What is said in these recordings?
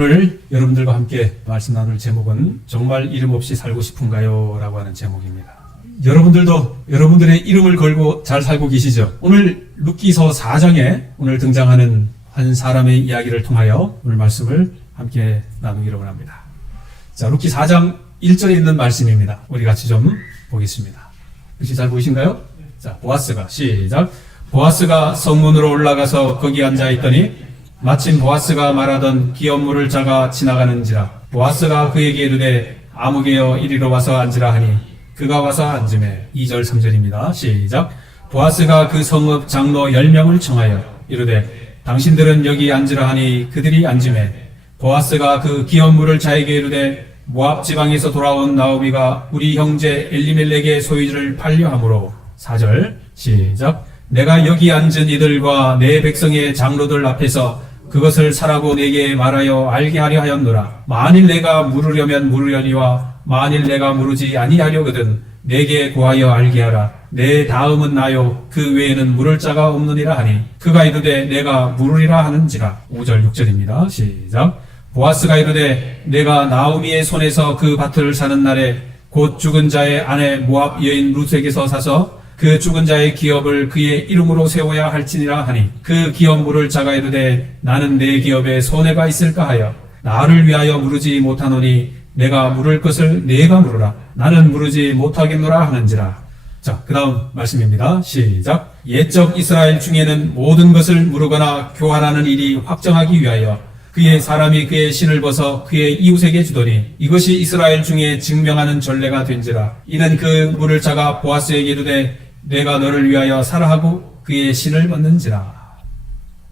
오늘 여러분들과 함께 말씀 나눌 제목은 정말 이름 없이 살고 싶은가요? 라고 하는 제목입니다. 여러분들도 여러분들의 이름을 걸고 잘 살고 계시죠? 오늘 룻기서 4장에 오늘 등장하는 한 사람의 이야기를 통하여 오늘 말씀을 함께 나누기로 합니다. 자, 룻기 4장 1절에 있는 말씀입니다. 우리 같이 좀 보겠습니다. 혹시 잘 보이신가요? 자, 보아스가 시작. 보아스가 성문으로 올라가서 거기 앉아 있더니 마침 보아스가 말하던 기업물을 자가 지나가는지라. 보아스가 그에게 이르되 아무개여 이리로 와서 앉으라 하니 그가 와서 앉으매. 2절 3절입니다. 시작. 보아스가 그 성읍 장로 10명을 청하여 이르되 당신들은 여기 앉으라 하니 그들이 앉으매. 보아스가 그 기업물을 자에게 이르되 모압 지방에서 돌아온 나오미가 우리 형제 엘리멜렉의 소유지를 팔려 함으로. 4절 시작. 내가 여기 앉은 이들과 내 백성의 장로들 앞에서 그것을 사라고 내게 말하여 알게 하려 하였노라. 만일 내가 물으려면 물으려니와 만일 내가 물으지 아니하려거든 내게 고하여 알게 하라. 내 다음은 나요 그 외에는 물을 자가 없느니라 하니 그가 이르되 내가 물으리라 하는지라. 5절 6절입니다. 시작. 보아스가 이르되 내가 나오미의 손에서 그 밭을 사는 날에 곧 죽은 자의 아내 모압 여인 룻에게서 사서 그 죽은 자의 기업을 그의 이름으로 세워야 할지니라 하니 그 기업물을 자가 이르되 나는 내 기업에 손해가 있을까 하여 나를 위하여 물으지 못하노니 내가 물을 것을 내가 물으라. 나는 물으지 못하겠노라 하는지라. 자, 그 다음 말씀입니다. 시작. 옛적 이스라엘 중에는 모든 것을 물으거나 교환하는 일이 확정하기 위하여 그의 사람이 그의 신을 벗어 그의 이웃에게 주더니 이것이 이스라엘 중에 증명하는 전례가 된지라. 이는 그 물을 자가 보아스에게 이르되 내가 너를 위하여 사라 하고 그의 신을 벗는지라.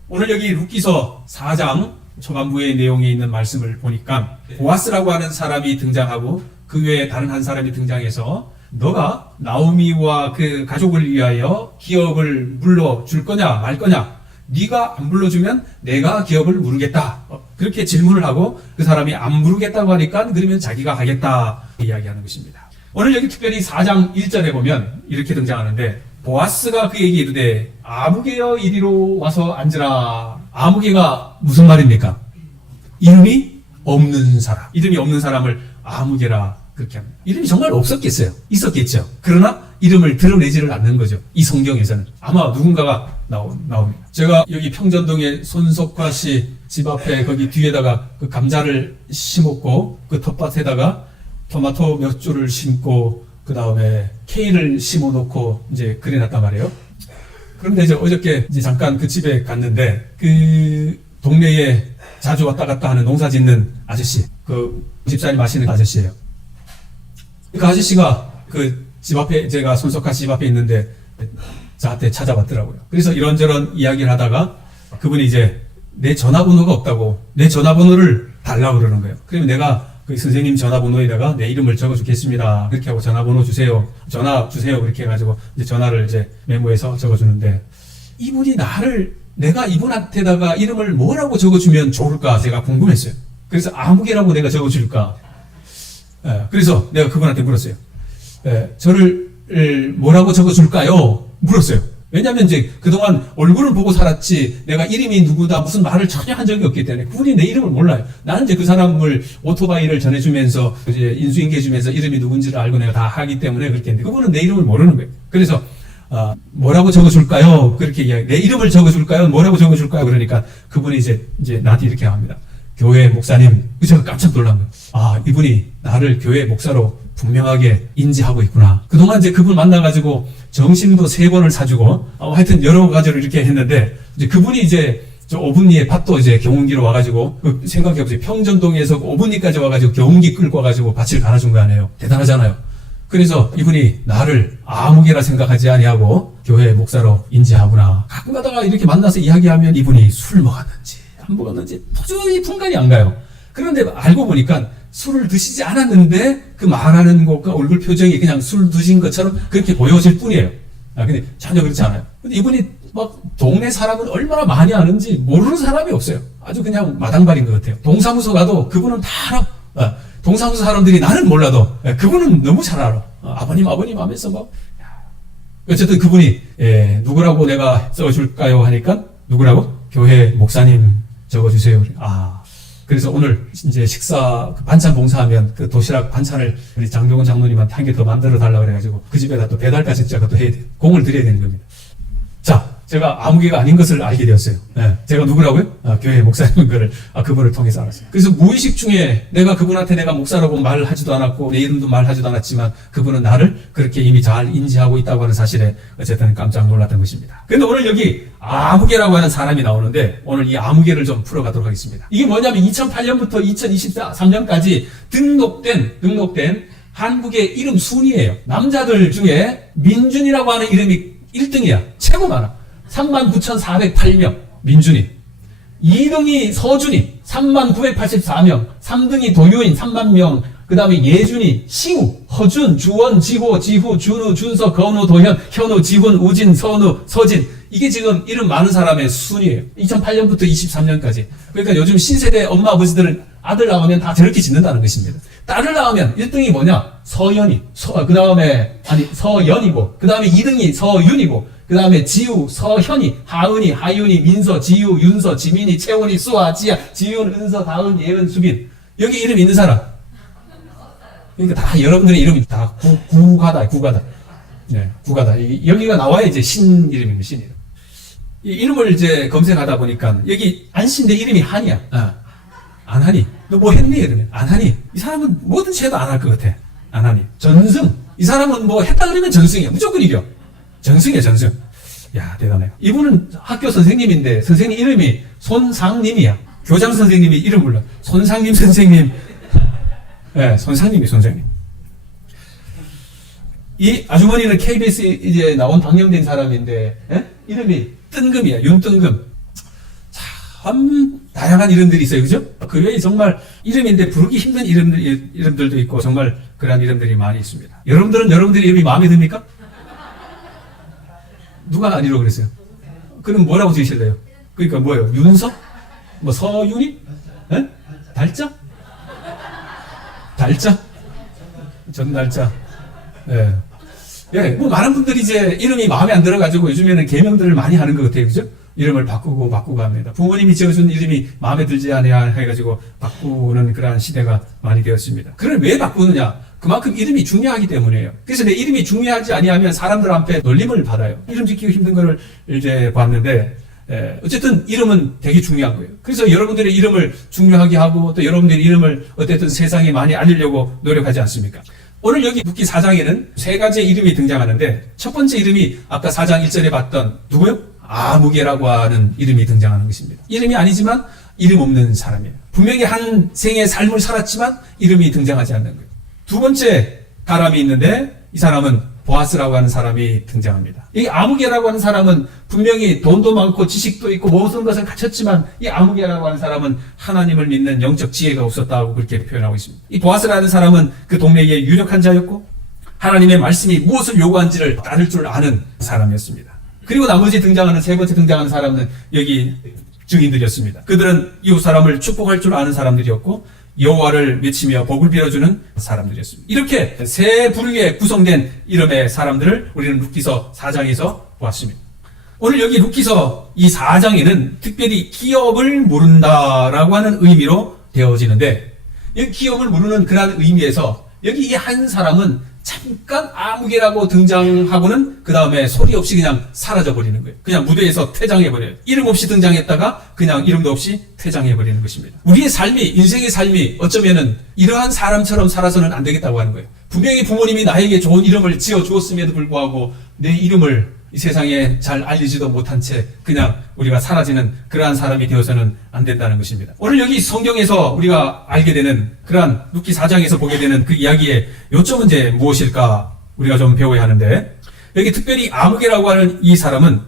오늘 여기 룻기서 4장 초반부의 내용에 있는 말씀을 보니까 보아스라고 하는 사람이 등장하고 그 외에 다른 한 사람이 등장해서 너가 나오미와 그 가족을 위하여 기업을 물러줄 거냐 말 거냐, 네가 안 물러주면 내가 기업을 물으겠다, 그렇게 질문을 하고 그 사람이 안 물으겠다고 하니까 그러면 자기가 하겠다 이야기하는 것입니다. 오늘 여기 특별히 4장 1절에 보면 이렇게 등장하는데 보아스가 그에게 이르되 아무개여 이리로 와서 앉으라. 아무개가 무슨 말입니까? 이름이 없는 사람. 이름이 없는 사람을 아무개라 그렇게 합니다. 이름이 정말 없었겠어요? 있었겠죠. 그러나 이름을 드러내지를 않는 거죠. 이 성경에서는 아마 누군가가 나옵니다. 제가 여기 평전동에 손석화 씨 집 앞에 거기 뒤에다가 그 감자를 심었고 그 텃밭에다가 토마토 몇 줄을 심고 그 다음에 케일을 심어놓고 이제 그려놨단 말이에요. 그런데 이제 어저께 이제 잠깐 그 집에 갔는데 그 동네에 자주 왔다 갔다 하는 농사 짓는 아저씨, 그 집사님 아시는 아저씨예요. 그 아저씨가 그 집 앞에, 제가 손석화 집 앞에 있는데 저한테 찾아왔더라고요. 그래서 이런저런 이야기를 하다가 그분이 이제 내 전화번호가 없다고 내 전화번호를 달라고 그러는 거예요. 그러면 내가 그 선생님 전화번호에다가 내 이름을 적어주겠습니다. 그렇게 하고 전화번호 주세요. 전화 주세요. 그렇게 해가지고 이제 전화를 이제 메모해서 적어주는데 이분이 내가 이분한테다가 이름을 뭐라고 적어주면 좋을까 제가 궁금했어요. 그래서 아무개라고 내가 적어줄까. 그래서 내가 그분한테 물었어요. 저를 뭐라고 적어줄까요? 물었어요. 왜냐하면 이제 그동안 얼굴을 보고 살았지 내가 이름이 누구다 무슨 말을 전혀 한 적이 없기 때문에 그분이 내 이름을 몰라요. 나는 이제 그 사람을 오토바이를 전해주면서 이제 인수인계해주면서 이름이 누군지를 알고 내가 다 하기 때문에 그렇게 했는데 그분은 내 이름을 모르는 거예요. 그래서 뭐라고 적어줄까요? 그렇게 내 이름을 적어줄까요? 뭐라고 적어줄까요? 그러니까 그분이 이제 나한테 이렇게 합니다. 교회 목사님. 제가 깜짝 놀란 거예요. 이분이 나를 교회 목사로 분명하게 인지하고 있구나. 그동안 이제 그분 만나가지고 정신도 3번을 사주고, 하여튼 여러 가지로 이렇게 했는데, 이제 그분이 이제 저 오분리에 밭도 이제 경운기로 와가지고, 생각해보세요. 평전동에서 오분리까지 와가지고 경운기 끌고 와가지고 밭을 갈아준 거 아니에요. 대단하잖아요. 그래서 이분이 나를 아무개라 생각하지 아니하고 교회 목사로 인지하구나. 가끔 가다가 이렇게 만나서 이야기하면 이분이 술 먹었는지 안 먹었는지 도저히 분간이 안 가요. 그런데 알고 보니까 술을 드시지 않았는데 그 말하는 것과 얼굴 표정이 그냥 술 드신 것처럼 그렇게 보여질 뿐이에요. 근데 전혀 그렇지 않아요. 근데 이분이 막 동네 사람은 얼마나 많이 아는지 모르는 사람이 없어요. 아주 그냥 마당발인 것 같아요. 동사무소 가도 그분은 다 알아. 동사무소 사람들이 나는 몰라도 그분은 너무 잘 알아. 아버님 하면서 막. 어쨌든 그분이 누구라고 내가 써줄까요 하니까 누구라고? 교회 목사님 적어주세요. 그래서 오늘 이제 식사 그 반찬 봉사하면 그 도시락 반찬을 우리 장병원 장로님한테 한 개 더 만들어 달라고 그래가지고 그 집에다 또 배달까지 제가 또 해야 돼요. 공을 드려야 되는 겁니다. 자, 제가 아무개가 아닌 것을 알게 되었어요. 네, 제가 누구라고요? 교회 목사님 거를 그분을 통해서 알았어요. 그래서 무의식 중에 내가 그분한테 내가 목사라고 말하지도 않았고 내 이름도 말하지도 않았지만 그분은 나를 그렇게 이미 잘 인지하고 있다고 하는 사실에 어쨌든 깜짝 놀랐던 것입니다. 그런데 오늘 여기 아무개라고 하는 사람이 나오는데 오늘 이 아무개를 좀 풀어가도록 하겠습니다. 이게 뭐냐면 2008년부터 2023년까지 등록된 한국의 이름 순이에요. 남자들 중에 민준이라고 하는 이름이 1등이야. 최고 많아. 39,408명 민준이. 2등이 서준이 39,984명. 3등이 도유인 30,000명. 그 다음에 예준이, 시우, 허준, 주원, 지호, 지후, 준우, 준서, 건우, 도현, 현우, 지훈, 우진, 선우, 서진. 이게 지금 이름 많은 사람의 순이에요. 2008년부터 23년까지. 그러니까 요즘 신세대 엄마 아버지들은 아들 나오면 다 저렇게 짓는다는 것입니다. 딸을 낳으면 1등이 뭐냐? 서연이. 그 다음에, 서연이고. 그 다음에 2등이 서윤이고. 그 다음에 지우, 서현이, 하은이, 하윤이, 민서, 지유, 윤서, 지민이, 채원이, 수아, 지아, 지윤, 은서, 다은, 예은, 수빈. 여기 이름 있는 사람. 그러니까 다 여러분들의 이름이 다 구가다. 네, 구가다. 여기가 나와야 이제 신 이름입니다, 신 이름. 이 이름을 이제 검색하다 보니까 여기 안신데 이름이 한이야. 안하니. 너 뭐 했니? 이러면 안하니. 이 사람은 뭐든지 해도 안 할 것 같아. 안하니. 전승. 이 사람은 뭐 했다 그러면 전승이야. 무조건 이겨. 전승이야, 전승. 야, 대단해요. 이분은 학교 선생님인데 선생님 이름이 손상님이야. 교장 선생님이 이름 불러. 손상님 선생님. 네, 손상님이 선생님. 이 아주머니는 KBS 이제 나온 방영된 사람인데, 이름이 뜬금이야, 윤뜬금. 참, 다양한 이름들이 있어요, 그죠? 그 외에 정말 이름인데 부르기 힘든 이름들도 있고, 정말 그런 이름들이 많이 있습니다. 여러분들은 여러분들의 이름이 마음에 듭니까? 누가 아니라고 그랬어요? 그럼 뭐라고 지으실래요? 그러니까 뭐예요? 윤석? 뭐 서윤이? 에? 달자? 달자? 전달자? 예. 예, 뭐 많은 분들이 이제 이름이 마음에 안 들어가지고 요즘에는 개명들을 많이 하는 것 같아요. 그죠? 이름을 바꾸고 합니다. 부모님이 지어준 이름이 마음에 들지 않아야 해가지고 바꾸는 그러한 시대가 많이 되었습니다. 그걸 왜 바꾸느냐? 그만큼 이름이 중요하기 때문이에요. 그래서 내 이름이 중요하지 아니하면 사람들 앞에 놀림을 받아요. 이름 짓기 힘든 거를 이제 봤는데, 어쨌든 이름은 되게 중요한 거예요. 그래서 여러분들의 이름을 중요하게 하고 또 여러분들의 이름을 어쨌든 세상에 많이 알리려고 노력하지 않습니까? 오늘 여기 룻기 4장에는 세 가지의 이름이 등장하는데 첫 번째 이름이 아까 4장 1절에 봤던 누구요? 아무개라고 하는 이름이 등장하는 것입니다. 이름이 아니지만 이름 없는 사람이에요. 분명히 한 생의 삶을 살았지만 이름이 등장하지 않는 거예요. 두 번째 사람이 있는데 이 사람은 보아스라고 하는 사람이 등장합니다. 이 아무개라고 하는 사람은 분명히 돈도 많고 지식도 있고 모든 것을 갖췄지만 이 아무개라고 하는 사람은 하나님을 믿는 영적 지혜가 없었다고 그렇게 표현하고 있습니다. 이 보아스라는 사람은 그 동네에 유력한 자였고 하나님의 말씀이 무엇을 요구한지를 따를 줄 아는 사람이었습니다. 그리고 나머지 등장하는 세 번째 등장하는 사람은 여기 증인들이었습니다. 그들은 이웃 사람을 축복할 줄 아는 사람들이었고 여호와를 외치며 복을 빌어주는 사람들이었습니다. 이렇게 세 부류에 구성된 이름의 사람들을 우리는 룻기서 4장에서 보았습니다. 오늘 여기 룻기서 이 4장에는 특별히 기업을 모른다라고 하는 의미로 되어지는데 이 기업을 모르는 그러한 의미에서 여기 이 한 사람은 잠깐 아무개라고 등장하고는 그 다음에 소리 없이 그냥 사라져버리는 거예요. 그냥 무대에서 퇴장해버려요. 이름 없이 등장했다가 그냥 이름도 없이 퇴장해버리는 것입니다. 우리의 삶이, 인생의 삶이 어쩌면은 이러한 사람처럼 살아서는 안 되겠다고 하는 거예요. 분명히 부모님이 나에게 좋은 이름을 지어주었음에도 불구하고 내 이름을 이 세상에 잘 알리지도 못한 채 그냥 우리가 사라지는 그러한 사람이 되어서는 안 된다는 것입니다. 오늘 여기 성경에서 우리가 알게 되는 그러한 룻기 4장에서 보게 되는 그 이야기의 요점은 이제 무엇일까 우리가 좀 배워야 하는데 여기 특별히 아무개라고 하는 이 사람은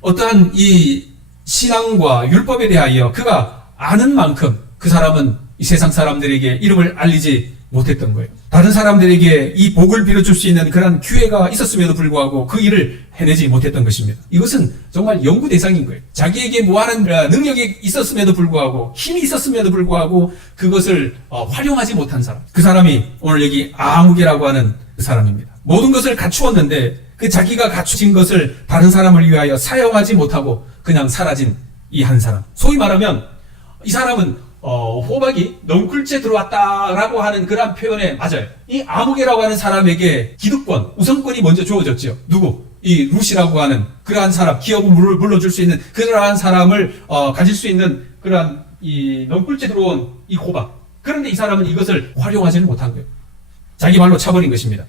어떠한 이 신앙과 율법에 대하여 그가 아는 만큼 그 사람은 이 세상 사람들에게 이름을 알리지 못했던 거예요. 다른 사람들에게 이 복을 빌어줄 수 있는 그런 기회가 있었음에도 불구하고 그 일을 해내지 못했던 것입니다. 이것은 정말 연구 대상인 거예요. 자기에게 무한한 능력이 있었음에도 불구하고 힘이 있었음에도 불구하고 그것을 활용하지 못한 사람. 그 사람이 오늘 여기 아무개라고 하는 그 사람입니다. 모든 것을 갖추었는데 그 자기가 갖추진 것을 다른 사람을 위하여 사용하지 못하고 그냥 사라진 이 한 사람. 소위 말하면 이 사람은 호박이 넝쿨째 들어왔다라고 하는 그런 표현에 맞아요. 이 아무개라고 하는 사람에게 기득권, 우선권이 먼저 주어졌죠. 누구? 이 룻이라고 하는 그러한 사람, 기업을 물러줄 수 있는 그러한 사람을 가질 수 있는 그러한 이 넝쿨째 들어온 이 호박. 그런데 이 사람은 이것을 활용하지는 못한 거예요. 자기 말로 차버린 것입니다.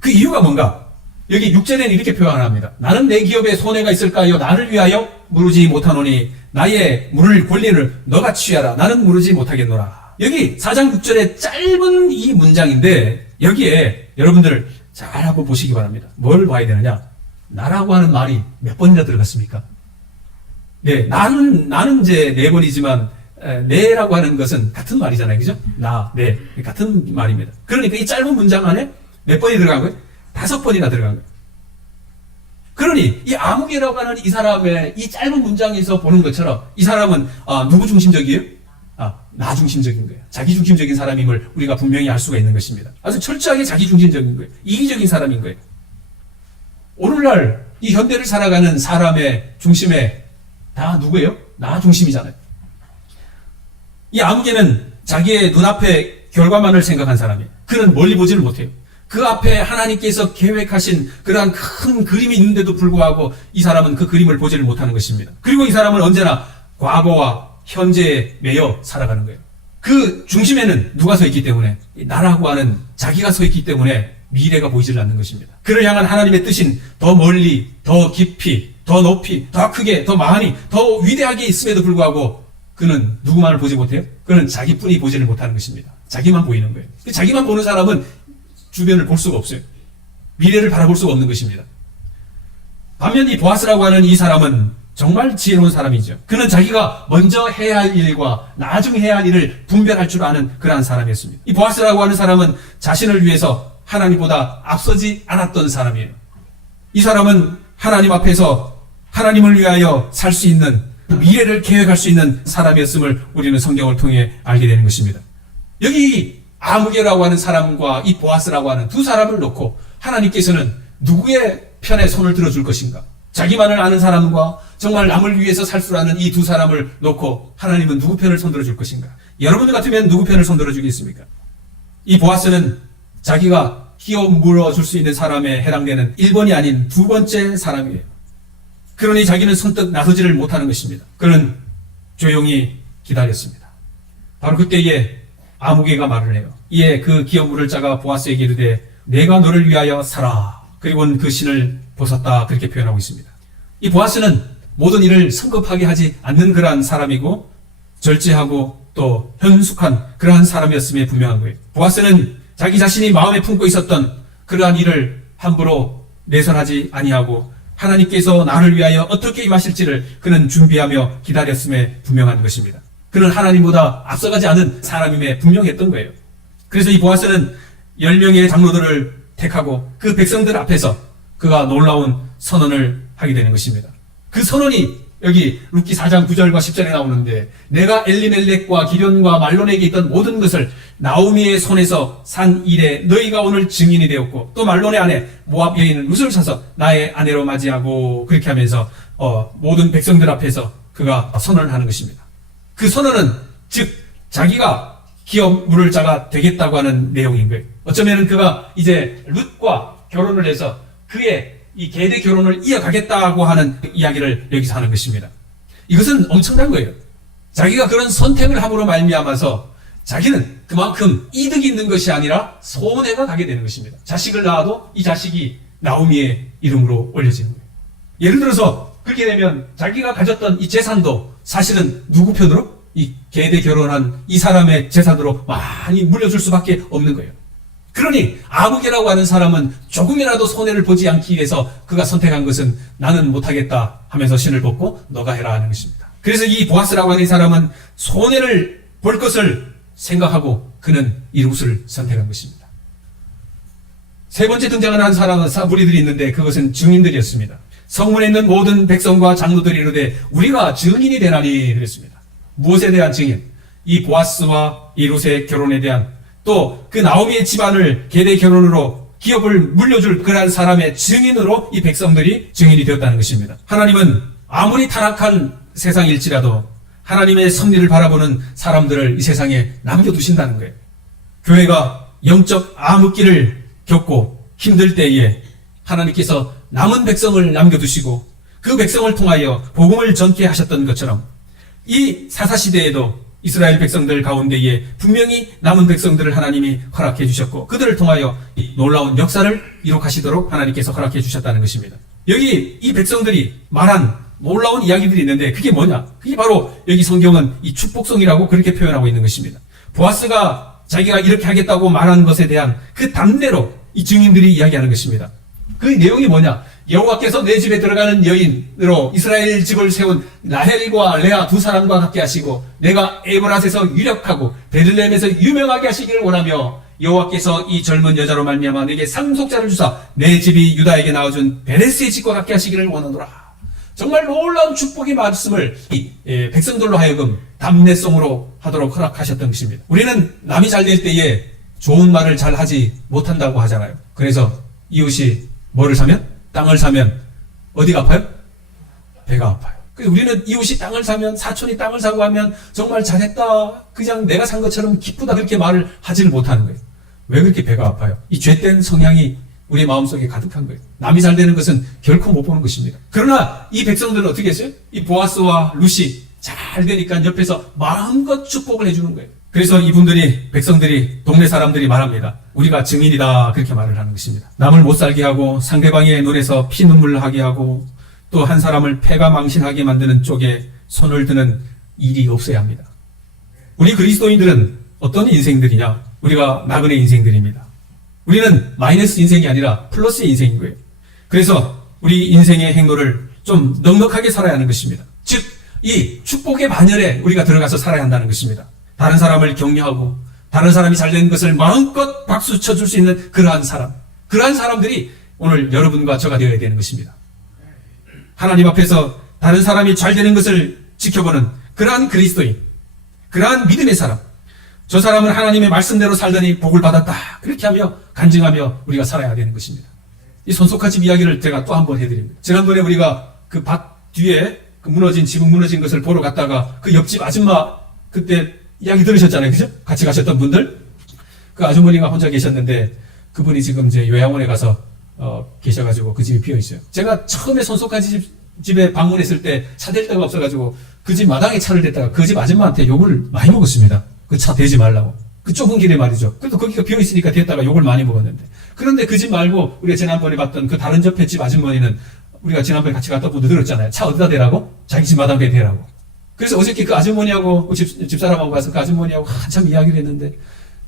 그 이유가 뭔가? 여기 6절에는 이렇게 표현합니다. 나는 내 기업에 손해가 있을까요? 나를 위하여 무르지 못하노니 나의 물을 권리를 너가 취하라. 나는 무르지 못하겠노라. 여기 4장 6절의 짧은 이 문장인데 여기에 여러분들 잘 한번 보시기 바랍니다. 뭘 봐야 되느냐? 나라고 하는 말이 몇 번이나 들어갔습니까? 네, 나는 이제 4번이지만 내라고 하는 것은 같은 말이잖아요. 그죠? 네. 같은 말입니다. 그러니까 이 짧은 문장 안에 몇 번이 들어간 거예요? 5번이나 들어간 거예요. 그러니 이 아무개라고 하는 이 사람의 이 짧은 문장에서 보는 것처럼 이 사람은 누구 중심적이에요? 나 중심적인 거예요. 자기 중심적인 사람임을 우리가 분명히 알 수가 있는 것입니다. 아주 철저하게 자기 중심적인 거예요. 이기적인 사람인 거예요. 오늘날 이 현대를 살아가는 사람의 중심에 다 누구예요? 나 중심이잖아요. 이 아무개는 자기의 눈앞의 결과만을 생각한 사람이에요. 그는 멀리 보지를 못해요. 그 앞에 하나님께서 계획하신 그러한 큰 그림이 있는데도 불구하고 이 사람은 그 그림을 보지를 못하는 것입니다. 그리고 이 사람은 언제나 과거와 현재에 매여 살아가는 거예요. 그 중심에는 누가 서 있기 때문에 나라고 하는 자기가 서 있기 때문에 미래가 보이질 않는 것입니다. 그를 향한 하나님의 뜻인 더 멀리, 더 깊이, 더 높이, 더 크게, 더 많이, 더 위대하게 있음에도 불구하고 그는 누구만을 보지 못해요? 그는 자기뿐이 보지를 못하는 것입니다. 자기만 보이는 거예요. 자기만 보는 사람은 주변을 볼 수가 없어요. 미래를 바라볼 수가 없는 것입니다. 반면 이 보아스라고 하는 이 사람은 정말 지혜로운 사람이죠. 그는 자기가 먼저 해야 할 일과 나중에 해야 할 일을 분별할 줄 아는 그러한 사람이었습니다. 이 보아스라고 하는 사람은 자신을 위해서 하나님보다 앞서지 않았던 사람이에요. 이 사람은 하나님 앞에서 하나님을 위하여 살 수 있는 미래를 계획할 수 있는 사람이었음을 우리는 성경을 통해 알게 되는 것입니다. 여기 아무개라고 하는 사람과 이 보아스라고 하는 두 사람을 놓고 하나님께서는 누구의 편에 손을 들어줄 것인가? 자기만을 아는 사람과 정말 남을 위해서 살 줄 아는 이 두 사람을 놓고 하나님은 누구 편을 손들어 줄 것인가? 여러분들 같으면 누구 편을 손들어 주겠습니까? 이 보아스는 자기가 기업 물어줄 수 있는 사람에 해당되는 1번이 아닌 2번째 사람이에요. 그러니 자기는 선뜻 나서지를 못하는 것입니다. 그는 조용히 기다렸습니다. 바로 그때에 아무개가 말을 해요. 이에 그 기업 물을 자가 보아스에게 이르되 내가 너를 위하여 살아. 그리고는 그 신을 벗었다. 그렇게 표현하고 있습니다. 이 보아스는 모든 일을 성급하게 하지 않는 그러한 사람이고 절제하고 또 현숙한 그러한 사람이었음에 분명한 거예요. 보아스는 자기 자신이 마음에 품고 있었던 그러한 일을 함부로 내선하지 아니하고 하나님께서 나를 위하여 어떻게 임하실지를 그는 준비하며 기다렸음에 분명한 것입니다. 그는 하나님보다 앞서가지 않은 사람임에 분명했던 거예요. 그래서 이 보아스는 10명의 장로들을 택하고 그 백성들 앞에서 그가 놀라운 선언을 하게 되는 것입니다. 그 선언이 여기 룻기 4장 9절과 10절에 나오는데 내가 엘리멜렉과 기련과 말론에게 있던 모든 것을 나오미의 손에서 산 이래 너희가 오늘 증인이 되었고 또 말론의 아내 모압 여인은 룻을 사서 나의 아내로 맞이하고 그렇게 하면서 모든 백성들 앞에서 그가 선언을 하는 것입니다. 그 선언은 즉 자기가 기업 물을 자가 되겠다고 하는 내용인 거예요. 어쩌면 그가 이제 룻과 결혼을 해서 그의 이 계대 결혼을 이어가겠다고 하는 이야기를 여기서 하는 것입니다. 이것은 엄청난 거예요. 자기가 그런 선택을 함으로 말미암아서 자기는 그만큼 이득이 있는 것이 아니라 손해가 가게 되는 것입니다. 자식을 낳아도 이 자식이 나오미의 이름으로 올려지는 거예요. 예를 들어서 그렇게 되면 자기가 가졌던 이 재산도 사실은 누구 편으로? 이 계대 결혼한 이 사람의 재산으로 많이 물려줄 수밖에 없는 거예요. 그러니 아무개라고 하는 사람은 조금이라도 손해를 보지 않기 위해서 그가 선택한 것은 나는 못하겠다 하면서 신을 벗고 너가 해라 하는 것입니다. 그래서 이 보아스라고 하는 이 사람은 손해를 볼 것을 생각하고 그는 이 룻을 선택한 것입니다. 세 번째 등장하는 한 사람은 무리들이 있는데 그것은 증인들이었습니다. 성문에 있는 모든 백성과 장로들이 이르되 우리가 증인이 되나니 그랬습니다. 무엇에 대한 증인? 이 보아스와 이 룻의 결혼에 대한 또 그 나오미의 집안을 계대 결혼으로 기업을 물려줄 그러한 사람의 증인으로 이 백성들이 증인이 되었다는 것입니다. 하나님은 아무리 타락한 세상일지라도 하나님의 섭리를 바라보는 사람들을 이 세상에 남겨두신다는 거예요. 교회가 영적 암흑기를 겪고 힘들 때에 하나님께서 남은 백성을 남겨두시고 그 백성을 통하여 복음을 전케 하셨던 것처럼 이 사사시대에도 이스라엘 백성들 가운데에 분명히 남은 백성들을 하나님이 허락해 주셨고 그들을 통하여 이 놀라운 역사를 이룩하시도록 하나님께서 허락해 주셨다는 것입니다. 여기 이 백성들이 말한 놀라운 이야기들이 있는데 그게 뭐냐? 그게 바로 여기 성경은 이 축복성이라고 그렇게 표현하고 있는 것입니다. 보아스가 자기가 이렇게 하겠다고 말한 것에 대한 그 담대로 이 증인들이 이야기하는 것입니다. 그 내용이 뭐냐? 여호와께서 내 집에 들어가는 여인으로 이스라엘 집을 세운 라헬과 레아 두 사람과 같게 하시고 내가 에브라스에서 유력하고 베들레헴에서 유명하게 하시기를 원하며 여호와께서 이 젊은 여자로 말미암아 내게 상속자를 주사 내 집이 유다에게 낳아준 베레스의 집과 같게 하시기를 원하노라. 정말 놀라운 축복의 말씀을 이 백성들로 하여금 담내성으로 하도록 허락하셨던 것입니다. 우리는 남이 잘 될 때에 좋은 말을 잘 하지 못한다고 하잖아요. 그래서 이웃이 뭐를 사면? 땅을 사면 어디가 아파요? 배가 아파요. 그래서 우리는 이웃이 땅을 사면, 사촌이 땅을 사고 하면 정말 잘했다, 그냥 내가 산 것처럼 기쁘다 그렇게 말을 하지를 못하는 거예요. 왜 그렇게 배가 아파요? 이 죄된 성향이 우리 마음속에 가득한 거예요. 남이 잘 되는 것은 결코 못 보는 것입니다. 그러나 이 백성들은 어떻게 했어요? 이 보아스와 루시 잘 되니까 옆에서 마음껏 축복을 해주는 거예요. 그래서 이분들이, 백성들이, 동네 사람들이 말합니다. 우리가 증인이다 그렇게 말을 하는 것입니다. 남을 못 살게 하고 상대방의 눈에서 피눈물 하게 하고 또 한 사람을 패가 망신하게 만드는 쪽에 손을 드는 일이 없어야 합니다. 우리 그리스도인들은 어떤 인생들이냐? 우리가 나그네 인생들입니다. 우리는 마이너스 인생이 아니라 플러스의 인생인 거예요. 그래서 우리 인생의 행로를 좀 넉넉하게 살아야 하는 것입니다. 즉, 이 축복의 반열에 우리가 들어가서 살아야 한다는 것입니다. 다른 사람을 격려하고 다른 사람이 잘 되는 것을 마음껏 박수 쳐줄 수 있는 그러한 사람들이 오늘 여러분과 저가 되어야 되는 것입니다. 하나님 앞에서 다른 사람이 잘 되는 것을 지켜보는 그러한 그리스도인, 그러한 믿음의 사람, 저 사람은 하나님의 말씀대로 살더니 복을 받았다 그렇게 하며 간증하며 우리가 살아야 되는 것입니다. 이 손속화집 이야기를 제가 또 한 번 해드립니다. 지난번에 우리가 그 밭 뒤에 그 지붕 무너진 것을 보러 갔다가 그 옆집 아줌마 그때 이야기 들으셨잖아요. 그죠? 같이 가셨던 분들. 그 아주머니가 혼자 계셨는데 그분이 지금 이제 요양원에 가서 계셔가지고 그 집이 비어있어요. 제가 처음에 손속까지 집에 방문했을 때 차 댈 데가 없어가지고 그 집 마당에 차를 댔다가 그 집 아줌마한테 욕을 많이 먹었습니다. 그 차 대지 말라고. 그 좁은 길에 말이죠. 그래도 거기가 비어있으니까 댔다가 욕을 많이 먹었는데. 그런데 그 집 말고 우리가 지난번에 봤던 그 다른 옆에 집 아주머니는 우리가 지난번에 같이 갔다 분도 들었잖아요. 차 어디다 대라고? 자기 집 마당에 대라고. 그래서 어저께 그 아주머니하고 집사람하고 가서 그 아주머니하고 한참 이야기를 했는데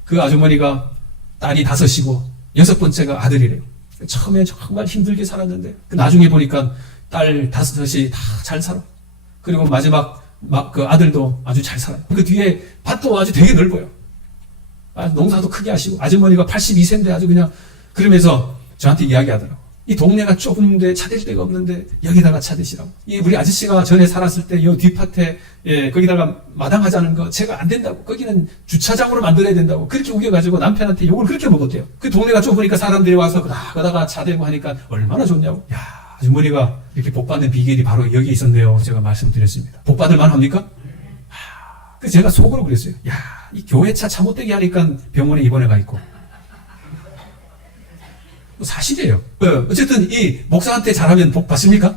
그 아주머니가 딸이 5이고 6번째가 아들이래요. 처음에 정말 힘들게 살았는데 나중에 보니까 딸 5이 다 잘 살아. 그리고 마지막 그 아들도 아주 잘 살아요. 그 뒤에 밭도 아주 되게 넓어요. 농사도 크게 하시고 아주머니가 82세인데 아주 그냥 그러면서 저한테 이야기하더라고. 이 동네가 좁은데 차 댈 데가 없는데 여기다가 차 대시라고. 우리 아저씨가 전에 살았을 때 이 뒷밭에 거기다가 마당 하자는 거 제가 안 된다고. 거기는 주차장으로 만들어야 된다고. 그렇게 우겨가지고 남편한테 욕을 그렇게 먹었대요. 그 동네가 좁으니까 사람들이 와서 거다가 차 대고 하니까 얼마나 좋냐고. 야, 아주머니가 이렇게 복받는 비결이 바로 여기에 있었네요. 제가 말씀드렸습니다. 복받을만 합니까? 그래서 제가 속으로 그랬어요. 야, 이 교회 차 못되게 하니까 병원에 입원해가 있고. 사실이에요. 어쨌든 이 목사한테 잘하면 복 받습니까?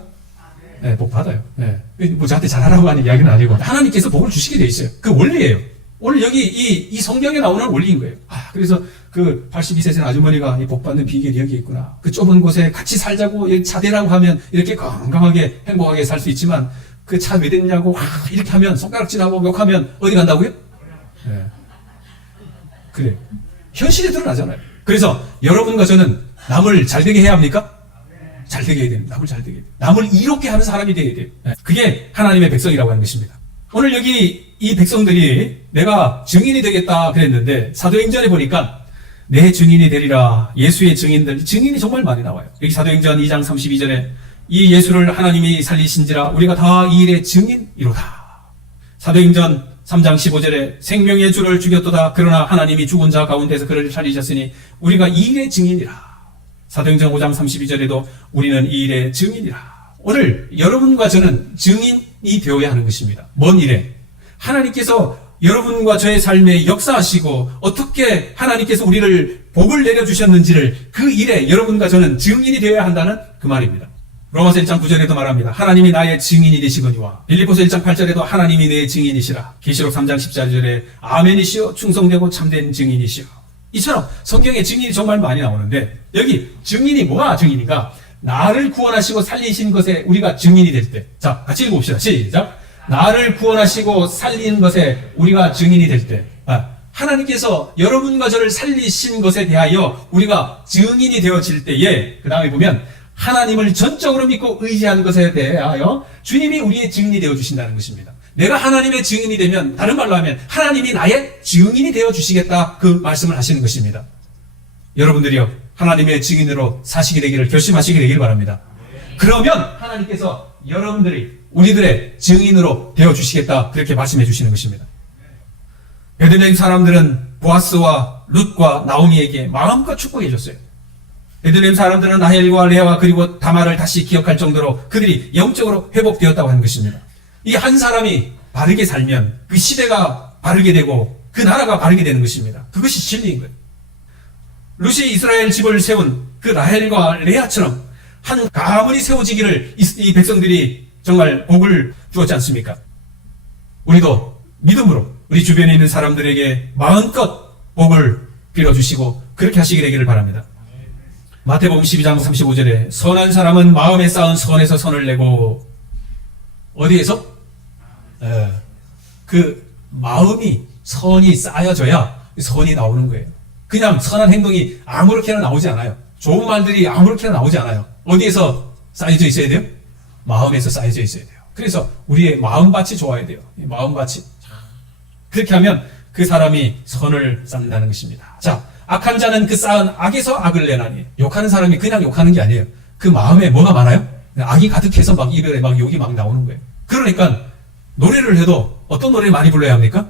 네, 복 받아요. 네. 뭐 저한테 잘하라고 하는 이야기는 아니고 하나님께서 복을 주시게 돼 있어요. 그 원리예요. 오늘 여기 이 성경에 나오는 원리인 거예요. 그래서 그 82세 아주머니가 이 복 받는 비결이 여기 있구나. 그 좁은 곳에 같이 살자고 차대라고 하면 이렇게 건강하게 행복하게 살 수 있지만 그 차 왜 됐냐고 이렇게 하면 손가락질하고 욕하면 어디 간다고요? 네. 그래. 현실에 드러나잖아요. 그래서 여러분과 저는 남을 잘되게 해야 합니까? 잘되게 해야 됩니다. 남을 잘되게 해야 돼요. 남을 이롭게 하는 사람이 되어야 돼요. 그게 하나님의 백성이라고 하는 것입니다. 오늘 여기 이 백성들이 내가 증인이 되겠다 그랬는데 사도행전에 보니까 내 증인이 되리라. 예수의 증인들, 증인이 정말 많이 나와요. 여기 사도행전 2장 32절에 이 예수를 하나님이 살리신지라 우리가 다 이 일의 증인이로다. 사도행전 3장 15절에 생명의 주를 죽였도다. 그러나 하나님이 죽은 자 가운데서 그를 살리셨으니 우리가 이 일의 증인이라. 사도행전 5장 32절에도 우리는 이 일의 증인이라. 오늘 여러분과 저는 증인이 되어야 하는 것입니다. 뭔 일에? 하나님께서 여러분과 저의 삶에 역사하시고 어떻게 하나님께서 우리를 복을 내려주셨는지를 그 일에 여러분과 저는 증인이 되어야 한다는 그 말입니다. 로마서 1장 9절에도 말합니다. 하나님이 나의 증인이 되시거니와. 빌립보서 1장 8절에도 하나님이 내 증인이시라. 계시록 3장 14절에 아멘이시여 충성되고 참된 증인이시여. 이처럼 성경에 증인이 정말 많이 나오는데 여기 증인이 뭐가 증인인가? 나를 구원하시고 살리신 것에 우리가 증인이 될 때. 자, 같이 읽어봅시다. 시작. 나를 구원하시고 살리는 것에 우리가 증인이 될 때. 하나님께서 여러분과 저를 살리신 것에 대하여 우리가 증인이 되어질 때에 그 다음에 보면 하나님을 전적으로 믿고 의지하는 것에 대하여 주님이 우리의 증인이 되어주신다는 것입니다. 내가 하나님의 증인이 되면 다른 말로 하면 하나님이 나의 증인이 되어주시겠다 그 말씀을 하시는 것입니다. 여러분들이요 하나님의 증인으로 사시게 되기를 결심하시게 되기를 바랍니다. 그러면 하나님께서 여러분들이 우리들의 증인으로 되어주시겠다 그렇게 말씀해 주시는 것입니다. 베들레헴 사람들은 보아스와 룻과 나오미에게 마음껏 축복해 줬어요. 베들레헴 사람들은 라헬과 레아와 그리고 다말을 다시 기억할 정도로 그들이 영적으로 회복되었다고 하는 것입니다. 이 한 사람이 바르게 살면 그 시대가 바르게 되고 그 나라가 바르게 되는 것입니다. 그것이 진리인 거예요. 룻이 이스라엘 집을 세운 그 라헬과 레아처럼 한 가문이 세워지기를 이 백성들이 정말 복을 주었지 않습니까? 우리도 믿음으로 우리 주변에 있는 사람들에게 마음껏 복을 빌어주시고 그렇게 하시게 되기를 바랍니다. 마태복음 12장 35절에 선한 사람은 마음에 쌓은 선에서 선을 내고 어디에서? 그 마음이 선이 쌓여져야 선이 나오는 거예요. 그냥 선한 행동이 아무렇게나 나오지 않아요. 좋은 말들이 아무렇게나 나오지 않아요. 어디에서 쌓여져 있어야 돼요? 마음에서 쌓여져 있어야 돼요. 그래서 우리의 마음밭이 좋아야 돼요. 이 마음밭이. 그렇게 하면 그 사람이 선을 쌓는다는 것입니다. 자, 악한 자는 그 쌓은 악에서 악을 내나니. 욕하는 사람이 그냥 욕하는 게 아니에요. 그 마음에 뭐가 많아요? 악이 가득해서 막 입에 막 욕이 막 나오는 거예요. 그러니까 노래를 해도 어떤 노래를 많이 불러야 합니까?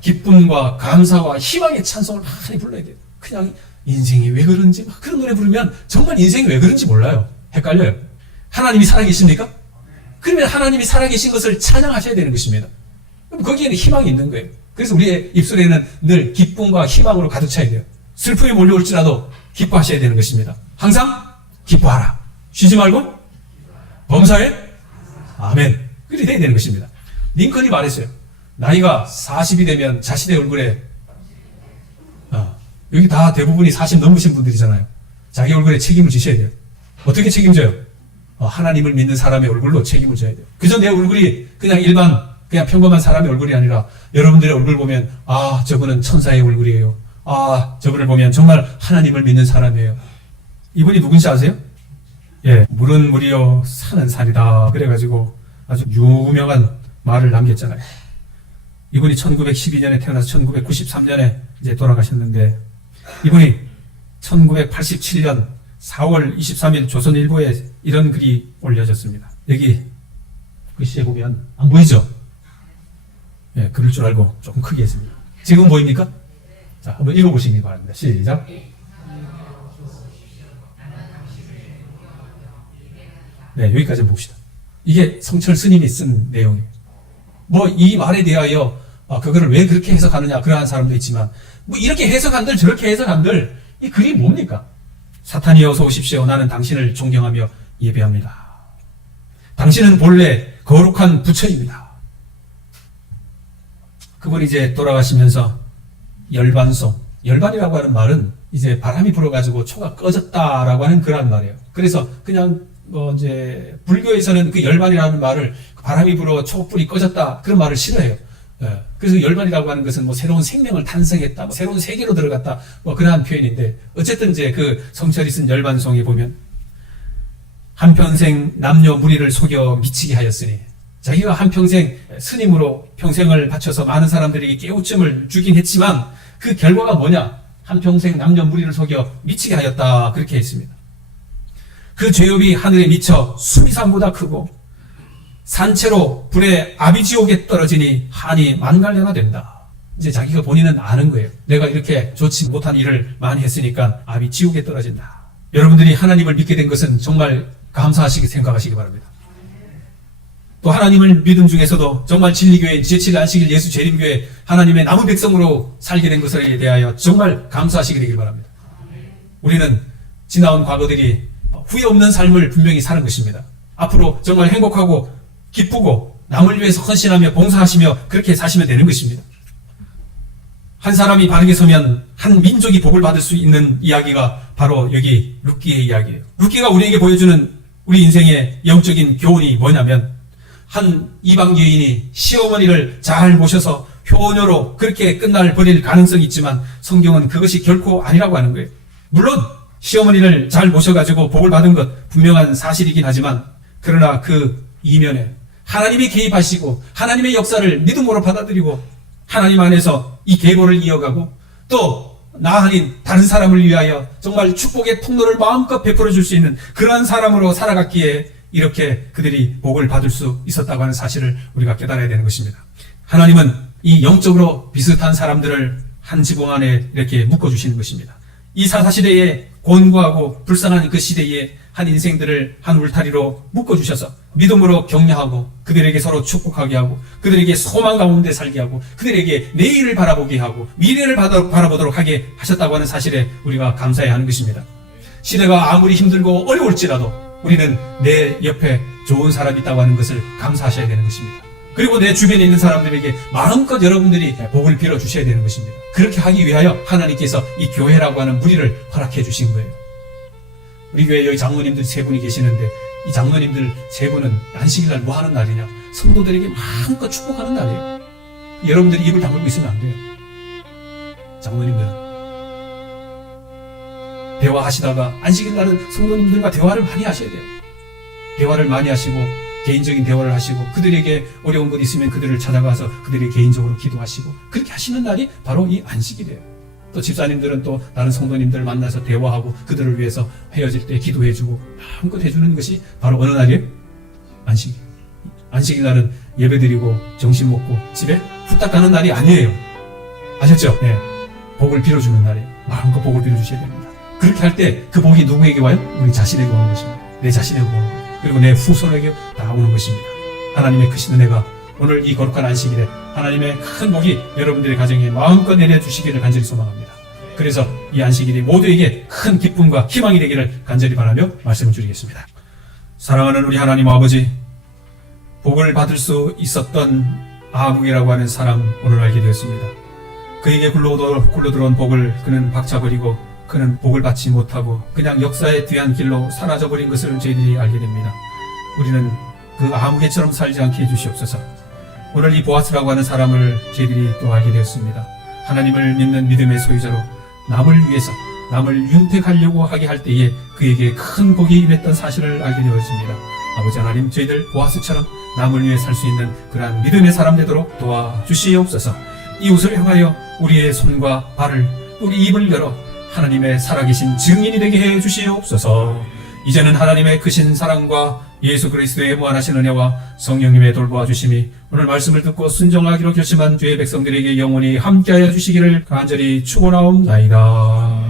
기쁨과 감사와 희망의 찬송을 많이 불러야 돼요. 그냥 인생이 왜 그런지 막 그런 노래 부르면 정말 인생이 왜 그런지 몰라요. 헷갈려요. 하나님이 살아계십니까? 그러면 하나님이 살아계신 것을 찬양하셔야 되는 것입니다. 그럼 거기에는 희망이 있는 거예요. 그래서 우리의 입술에는 늘 기쁨과 희망으로 가득 차야 돼요. 슬픔이 몰려올지라도 기뻐하셔야 되는 것입니다. 항상 기뻐하라. 쉬지 말고 범사에 아멘. 그렇게 돼야 되는 것입니다. 링컨이 말했어요. 나이가 40이 되면 자신의 얼굴에 여기 다 대부분이 40 넘으신 분들이잖아요. 자기 얼굴에 책임을 지셔야 돼요. 어떻게 책임져요? 하나님을 믿는 사람의 얼굴로 책임을 져야 돼요. 그저 내 얼굴이 그냥 평범한 사람의 얼굴이 아니라 여러분들의 얼굴 보면 저분은 천사의 얼굴이에요. 저분을 보면 정말 하나님을 믿는 사람이에요. 이분이 누군지 아세요? 물은 물이요 산은 산이다 그래가지고 아주 유명한 말을 남겼잖아요. 이분이 1912년에 태어나서 1993년에 이제 돌아가셨는데 이분이 1987년 4월 23일 조선일보에 이런 글이 올려졌습니다. 여기 글씨에 보면 안 보이죠? 그럴 줄 알고 조금 크게 했습니다. 지금 보입니까? 자, 한번 읽어보시기 바랍니다. 시작. 여기까지 봅시다. 이게 성철 스님이 쓴 내용이에요. 이 말에 대하여 그거를 왜 그렇게 해석하느냐 그러한 사람도 있지만 이렇게 해석한들 저렇게 해석한들 이 글이 뭡니까? 사탄이여 어서 오십시오. 나는 당신을 존경하며 예배합니다. 당신은 본래 거룩한 부처입니다. 그분이 이제 돌아가시면서 열반이라고 하는 말은 이제 바람이 불어가지고 초가 꺼졌다라고 하는 그런 말이에요. 그래서 그냥 이제 불교에서는 그 열반이라는 말을 바람이 불어 촛불이 꺼졌다 그런 말을 싫어해요. 그래서 열반이라고 하는 것은 새로운 생명을 탄생했다, 새로운 세계로 들어갔다, 그러한 표현인데 어쨌든 이제 그 성철이 쓴 열반송에 보면 한평생 남녀 무리를 속여 미치게 하였으니 자기가 한평생 스님으로 평생을 바쳐서 많은 사람들에게 깨우침을 주긴 했지만 그 결과가 뭐냐? 한평생 남녀 무리를 속여 미치게 하였다 그렇게 했습니다. 그 죄업이 하늘에 미쳐 수미산보다 크고 산채로 불에 아비지옥에 떨어지니 한이 만갈래나 된다. 이제 자기가 본인은 아는 거예요. 내가 이렇게 좋지 못한 일을 많이 했으니까 아비지옥에 떨어진다. 여러분들이 하나님을 믿게 된 것은 정말 감사하시게 생각하시기 바랍니다. 또 하나님을 믿음 중에서도 정말 진리교회 제7일 안식일 예수 재림교회 하나님의 남은 백성으로 살게 된 것에 대하여 정말 감사하시게 되길 바랍니다. 우리는 지나온 과거들이 후회 없는 삶을 분명히 사는 것입니다. 앞으로 정말 행복하고 기쁘고 남을 위해서 헌신하며 봉사하시며 그렇게 사시면 되는 것입니다. 한 사람이 바르게 서면 한 민족이 복을 받을 수 있는 이야기가 바로 여기 룻기의 이야기예요. 룻기가 우리에게 보여주는 우리 인생의 영적인 교훈이 뭐냐면, 한 이방 여인이 시어머니를 잘 모셔서 효녀로 그렇게 끝날 버릴 가능성이 있지만 성경은 그것이 결코 아니라고 하는 거예요. 물론 시어머니를 잘 모셔가지고 복을 받은 것 분명한 사실이긴 하지만, 그러나 그 이면에 하나님이 개입하시고 하나님의 역사를 믿음으로 받아들이고 하나님 안에서 이 계보를 이어가고 또 나 아닌 다른 사람을 위하여 정말 축복의 통로를 마음껏 베풀어 줄 수 있는 그러한 사람으로 살아갔기에 이렇게 그들이 복을 받을 수 있었다고 하는 사실을 우리가 깨달아야 되는 것입니다. 하나님은 이 영적으로 비슷한 사람들을 한 지붕 안에 이렇게 묶어주시는 것입니다. 이 사사시대에 곤고하고 불쌍한 그 시대에 한 인생들을 한 울타리로 묶어주셔서 믿음으로 격려하고 그들에게 서로 축복하게 하고 그들에게 소망 가운데 살게 하고 그들에게 내일을 바라보게 하고 미래를 바라보도록 하게 하셨다고 하는 사실에 우리가 감사해야 하는 것입니다. 시대가 아무리 힘들고 어려울지라도 우리는 내 옆에 좋은 사람이 있다고 하는 것을 감사하셔야 되는 것입니다. 그리고 내 주변에 있는 사람들에게 마음껏 여러분들이 복을 빌어주셔야 되는 것입니다. 그렇게 하기 위하여 하나님께서 이 교회라고 하는 무리를 허락해 주신 거예요. 우리 교회 여기 장로님들 3분이 계시는데 이 장로님들 3분은 안식일날 뭐 하는 날이냐? 성도들에게 마음껏 축복하는 날이에요. 여러분들이 입을 다물고 있으면 안 돼요. 장로님들은 대화하시다가 안식일날은 성도님들과 대화를 많이 하셔야 돼요. 대화를 많이 하시고 개인적인 대화를 하시고 그들에게 어려운 것 있으면 그들을 찾아가서 그들에게 개인적으로 기도하시고 그렇게 하시는 날이 바로 이 안식일이에요. 또 집사님들은 또 다른 성도님들을 만나서 대화하고 그들을 위해서 헤어질 때 기도해주고 마음껏 해주는 것이 바로 어느 날이에요? 안식일. 안식일 날은 예배드리고 정신 먹고 집에 후딱 가는 날이 아니에요. 아셨죠? 네. 복을 빌어주는 날이에요. 마음껏 복을 빌어주셔야 됩니다. 그렇게 할 때 그 복이 누구에게 와요? 우리 자신에게 오는 것입니다. 내 자신에게 오는 거예요. 그리고 내 후손에게 다 오는 것입니다. 하나님의 크신 은혜가 오늘 이 거룩한 안식일에 하나님의 큰 복이 여러분들의 가정에 마음껏 내려주시기를 간절히 소망합니다. 그래서 이 안식일이 모두에게 큰 기쁨과 희망이 되기를 간절히 바라며 말씀을 드리겠습니다. 사랑하는 우리 하나님 아버지, 복을 받을 수 있었던 아합이라고 하는 사람 오늘 알게 되었습니다. 그에게 굴러들어온 복을 그는 박차버리고 그는 복을 받지 못하고 그냥 역사의 뒤한 길로 사라져버린 것을 저희들이 알게 됩니다. 우리는 그 아무개처럼 살지 않게 해주시옵소서. 오늘 이 보아스라고 하는 사람을 저희들이 또 알게 되었습니다. 하나님을 믿는 믿음의 소유자로 남을 위해서 남을 윤택하려고 하게 할 때에 그에게 큰 복이 임했던 사실을 알게 되었습니다. 아버지 하나님, 저희들 보아스처럼 남을 위해 살 수 있는 그러한 믿음의 사람 되도록 도와주시옵소서. 이웃을 향하여 우리의 손과 발을 우리 입을 열어 하나님의 살아계신 증인이 되게 해 주시옵소서. 이제는 하나님의 크신 사랑과 예수 그리스도의 무한하신 은혜와 성령님의 돌보아 주심이 오늘 말씀을 듣고 순종하기로 결심한 주의 백성들에게 영원히 함께하여 주시기를 간절히 축원하옵나이다.